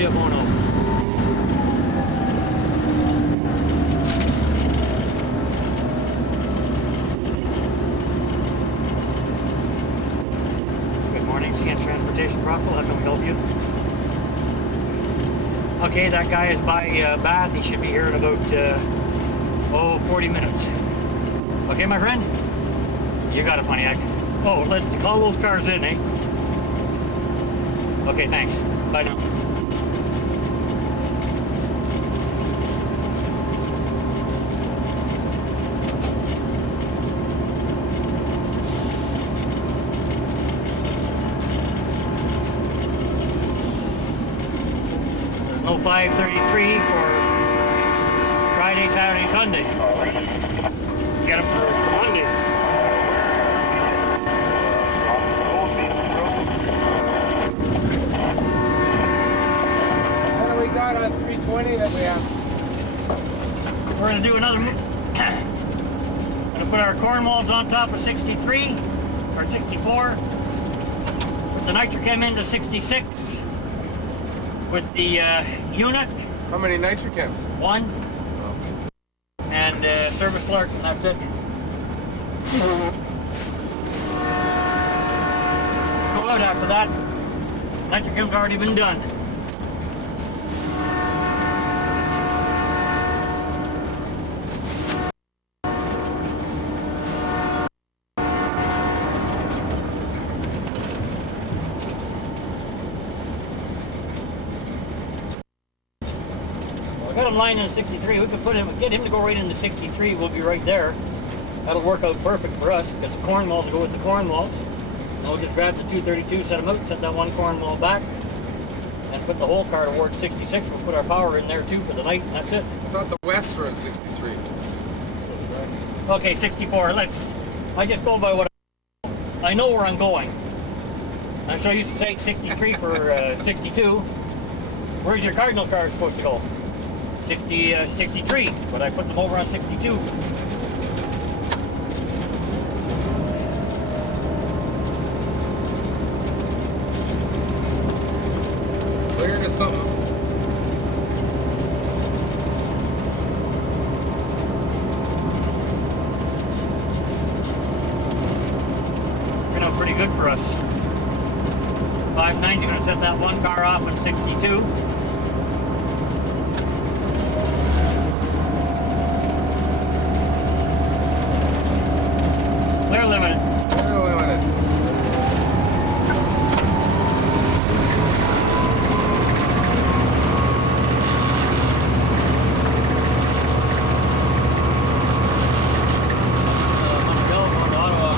you going out. Good morning, CN Transportation Brockville. How can we help you? Okay, that guy is by Bath. He should be here in about 40 minutes. Okay, my friend? You got it, Pontiac. Oh, let's call those cars in, eh? Okay, thanks. Bye now. No 533 for Friday, Saturday, Sunday. Get them for Monday. What do we got on 320 that we have? We're going to do another move. Going to put our corn walls on top of 63 or 64. Put the nitrochem into 66 with the unit. How many nitrochems? 1. And service clerk, and that's it. Go out after that. Nitrochem's already been done. I got him lined in 63. We could put him, get him to go right into 63. We'll be right there. That'll work out perfect for us because the corn walls will go with the corn walls. And we'll just grab the 232, set them out, set that one corn wall back, and put the whole car towards 66. We'll put our power in there too for the night, and that's it. I thought the Wests were in 63. Okay, 64. I just go by what I know where I'm going. I'm so used to take 63 for 62. Where's your Cardinal car supposed to go? 63, but I put them over on 62. Clear to something. Working out pretty good for us. 590 going to set that one car off on 62. Clear limited. Clear limited. Montreal going to Ottawa.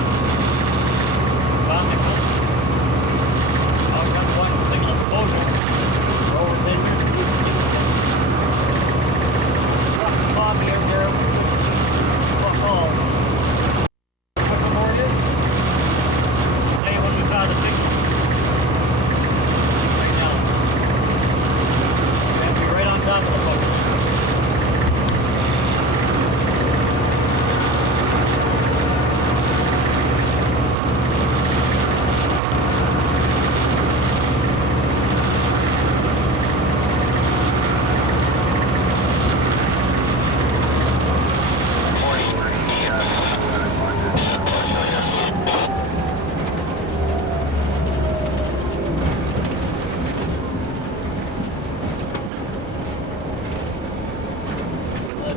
Brockville. Oh, we got the one thing on the proposal. Roll it in here. Bob here, there. Oh.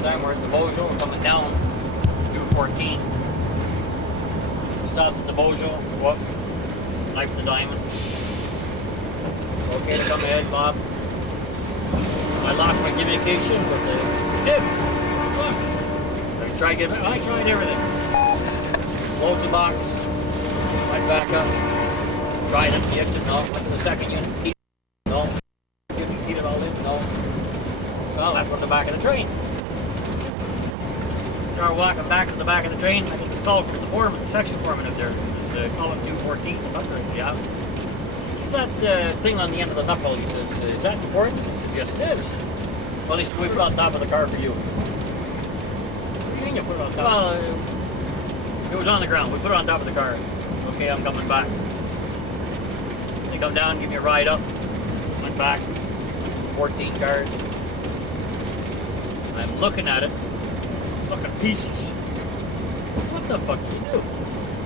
Time we're at the Bojo, we're coming down 214. Stop at the Bojo, go up, knife the diamond. Okay to come ahead, Bob. I lost my communication with the tip. Look. I tried everything. Loads the box, right back up, tried it, the exit, no, went to the second unit, no, couldn't feed it all in, no. Well, that's from the back of the train. Start walking back to the back of the train. I just called for the foreman, the section foreman out there. Call him 214, the butter, yeah. That thing on the end of the knuckle, he says, is that important? I said, yes it is. Well, he said, we put it on top of the car for you. What do you mean you put it on top? Well, it was on the ground. We put it on top of the car. Okay, I'm coming back. They come down, give me a ride up. Went back. 14 cars. I'm looking at it, looking pieces. What the fuck did you do?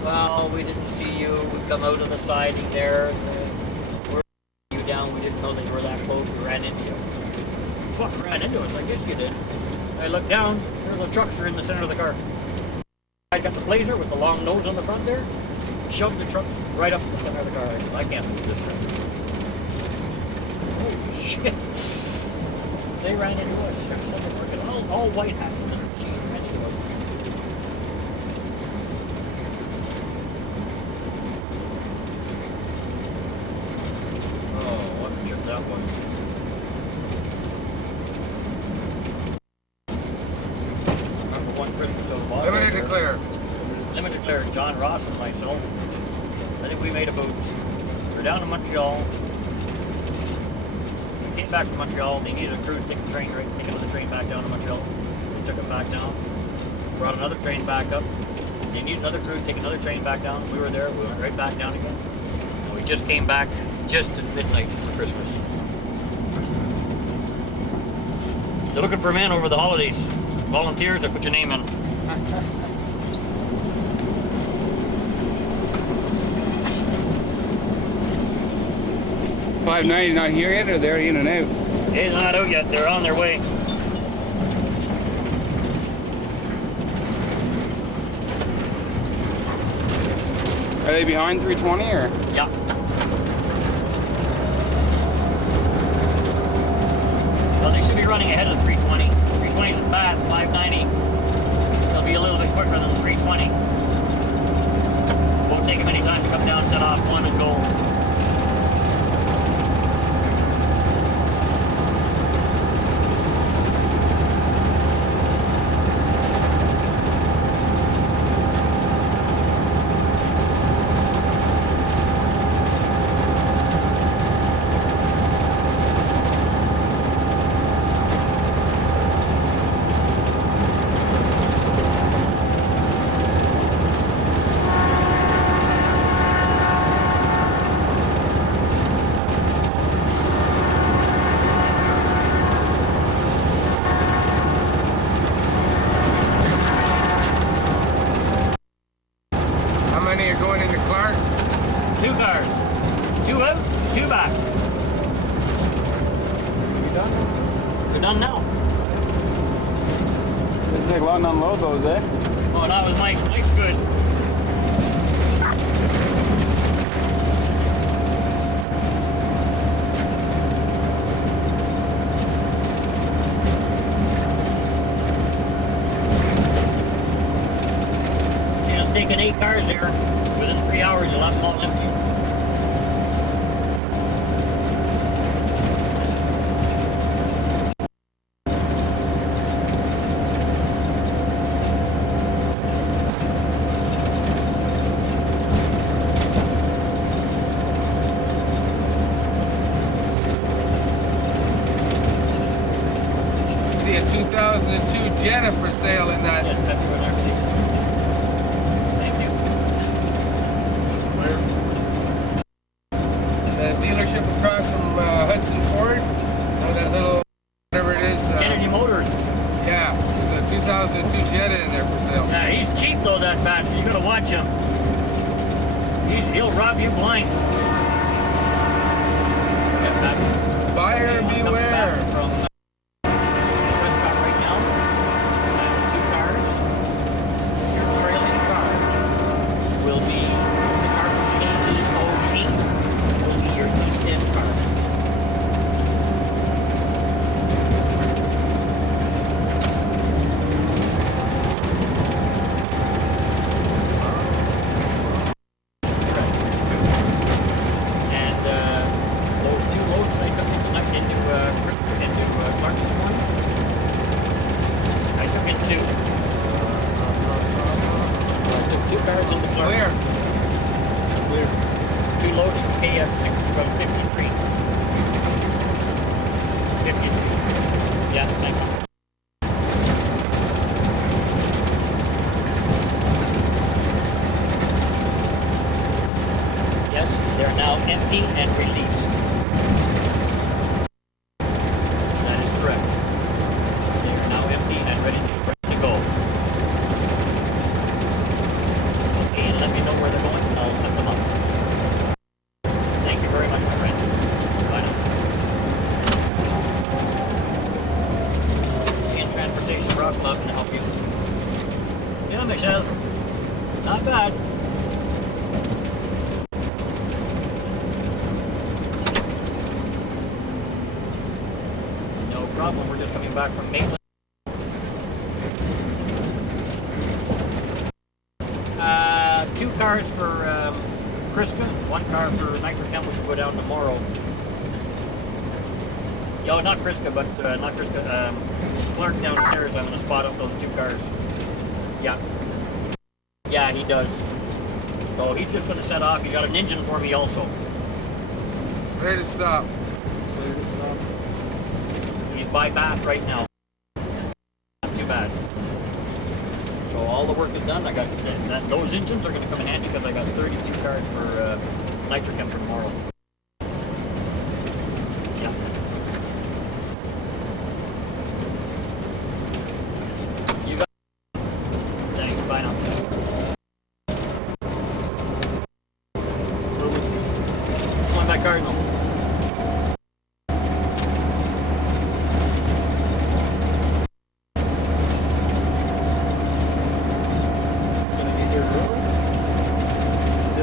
Well, we didn't see you. We come out of the siding there. We're you down. We didn't know that you were that close. We ran into you. Fuck, ran into us. I guess you did. I looked down. There the trucks are in the center of the car. I got the Blazer with the long nose on the front there. Shoved the trucks right up the center of the car. I can't move this thing. Holy shit. They ran into us. All white hats on the machine ran into us. Oh, what a trip that was. Number one Christmas of all. Limited declare. Limited declare, John Ross and myself. I think we made a boat. We're down in Montreal. We came back from Montreal. They needed a crew to take the train, right? Take another train back down to Montreal. They took it back down. Brought another train back up. They needed another crew to take another train back down. We were there. We went right back down again. And we just came back just at midnight for Christmas. They're looking for men over the holidays. Volunteers, or put your name in. $5.90 not here yet, or they're in and out? They're not out yet. They're on their way. Are they behind 320 or? Yeah. Well, they should be running ahead of 320. 320 is bad. 590. They'll be a little bit quicker than 320. Won't take them any time to come down, set off one, and go. How many are going into Clark? 2 cars. 2 out, 2 back. You done? We're done now. Doesn't take long to unload those, eh? Oh, that was Mike. Mike's good. Just taking 8 cars there. Within 3 hours, you'll have them all empty. See a 2002 Jetta for sale in that. Yes, that's what I believe. Thank you. The dealership across from Hudson Ford. That little, whatever it is. Kennedy Motors. Yeah, there's a 2002 Jetta in there for sale. Yeah, he's cheap though, that bastard. You gotta watch him. He'll rob you blind. Yes, that's Buyer coming beware. back from Prescott right now. I have 2 cars. Your trailing car will be the car from KZ08 will be your East End car. And those 2 loads I took into Clark this morning. I took in 2. I took 2 cars into Clark. Clear. We're 2 loads of KF from 53. 53. Yeah, thank you. Yes, they're now empty and released. problem. We're just coming back from Maitland. Two cars for Prescott, one car for Nitrochem, which will go down tomorrow. Yo, not Prescott, but not Prescott. Clark downstairs. I'm gonna spot up those two cars. Yeah. Yeah, he does. So he's just gonna set off. He got an engine for me also. Ready to stop. He's by Bath right now. Not too bad. So all the work is done. I got those engines are going to come in handy because I got 32 cars for Nitrochem for tomorrow. Yeah. You got. Thanks. Bye now. Where was he? Going back Cardinal.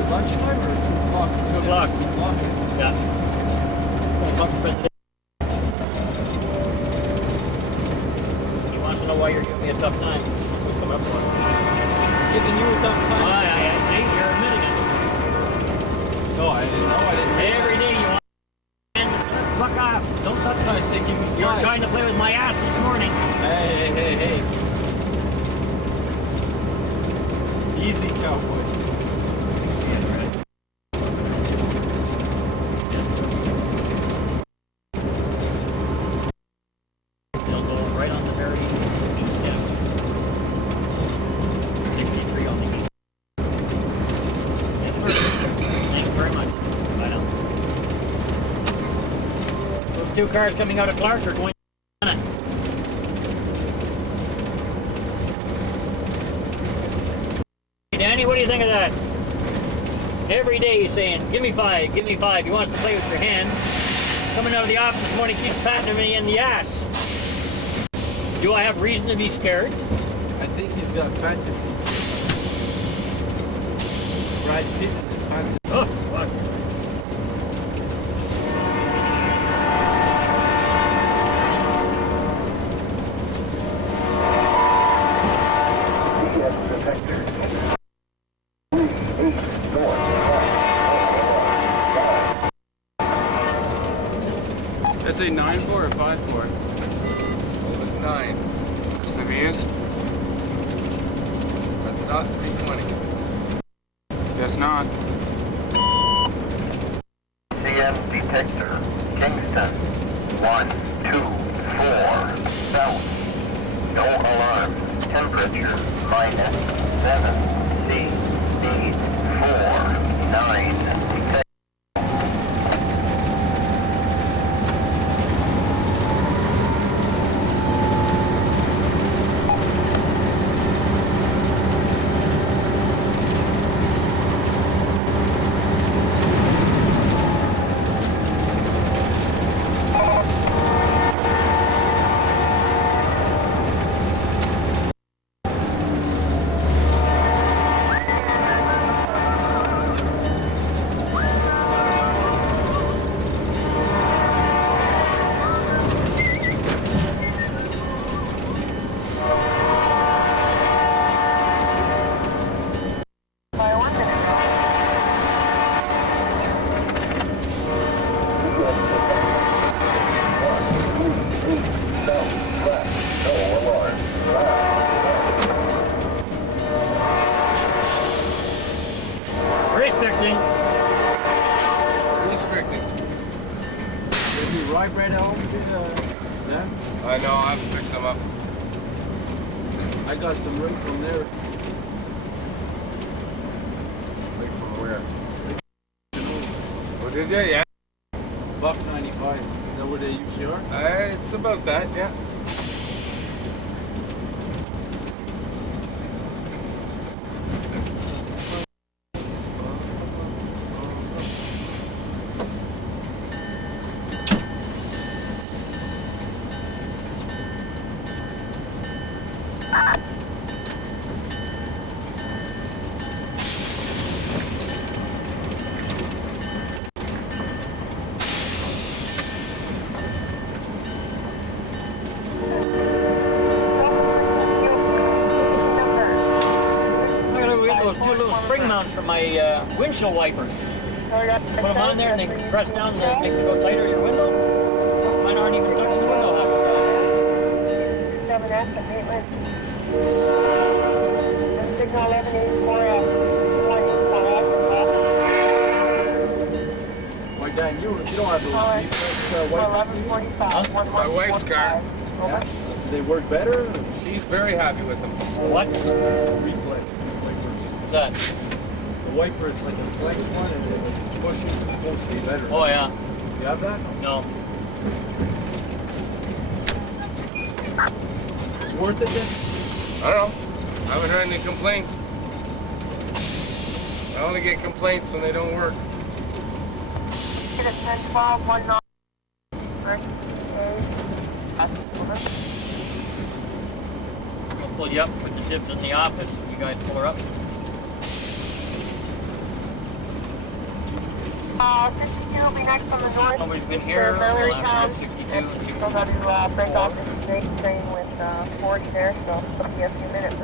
Lunchtime or 2 o'clock? 2 o'clock. 2 o'clock. Yeah. He wants to know why you're giving me a tough time. Come up with it. Giving you a tough time? I see, you're admitting it. No, I didn't know. I didn't. Every day you want to fuck off. Don't touch my stick. Give me You were five. trying to play with my ass this morning. Hey. Easy, cowboy. They'll go right on the very east end. 63 on the east. Yes, sir. Thanks very much. Bye now. Those two cars coming out of Clark are going to Hey, Danny, what do you think of that? Every day he's saying, give me five, give me five. He wants to play with your hand. Coming out of the office this morning, keeps patting me in the ass. Do I have reason to be scared? I think he's got fantasies. Brad Pitt and his fantasies. Oh, fuck. That's a 9-4 or 5-4? It was 9. What's the views? That's not 320. Guess not. CM detector, Kingston, 124, south. No alarm. Temperature -7 C. Speed 4, 9. Detect. Restricting. Restricting. Did he rye bread at home? Yeah? I know, I have to fix them up. I got some right from there. Like from where? Oh, did you? Yeah. $1.95. Is that what they usually are? It's about that, yeah. spring mounts for my windshield wipers. Put them on there and they press down to make it go tighter to your window. Mine aren't even touching the window half the time. 7S and Maitland. Signal 1184 My dad, you don't have those white 1145. My wife's car. yeah. Do they work better? She's very happy with them. What? Reflex wipers. What's that? The wiper, it's like a flex one, and then when you push it, it's supposed to be better. Oh yeah. You have that? No. It's worth it then? I don't know. I haven't heard any complaints. I only get complaints when they don't work. Get a 1012 19. I'll pull you up with the zips in the office. You guys pull her up. 62 will be next on the north. Nobody's been here. There's no Last town. trip, 62, And still got to break off this snake train with 40 there, so it'll be a few minutes.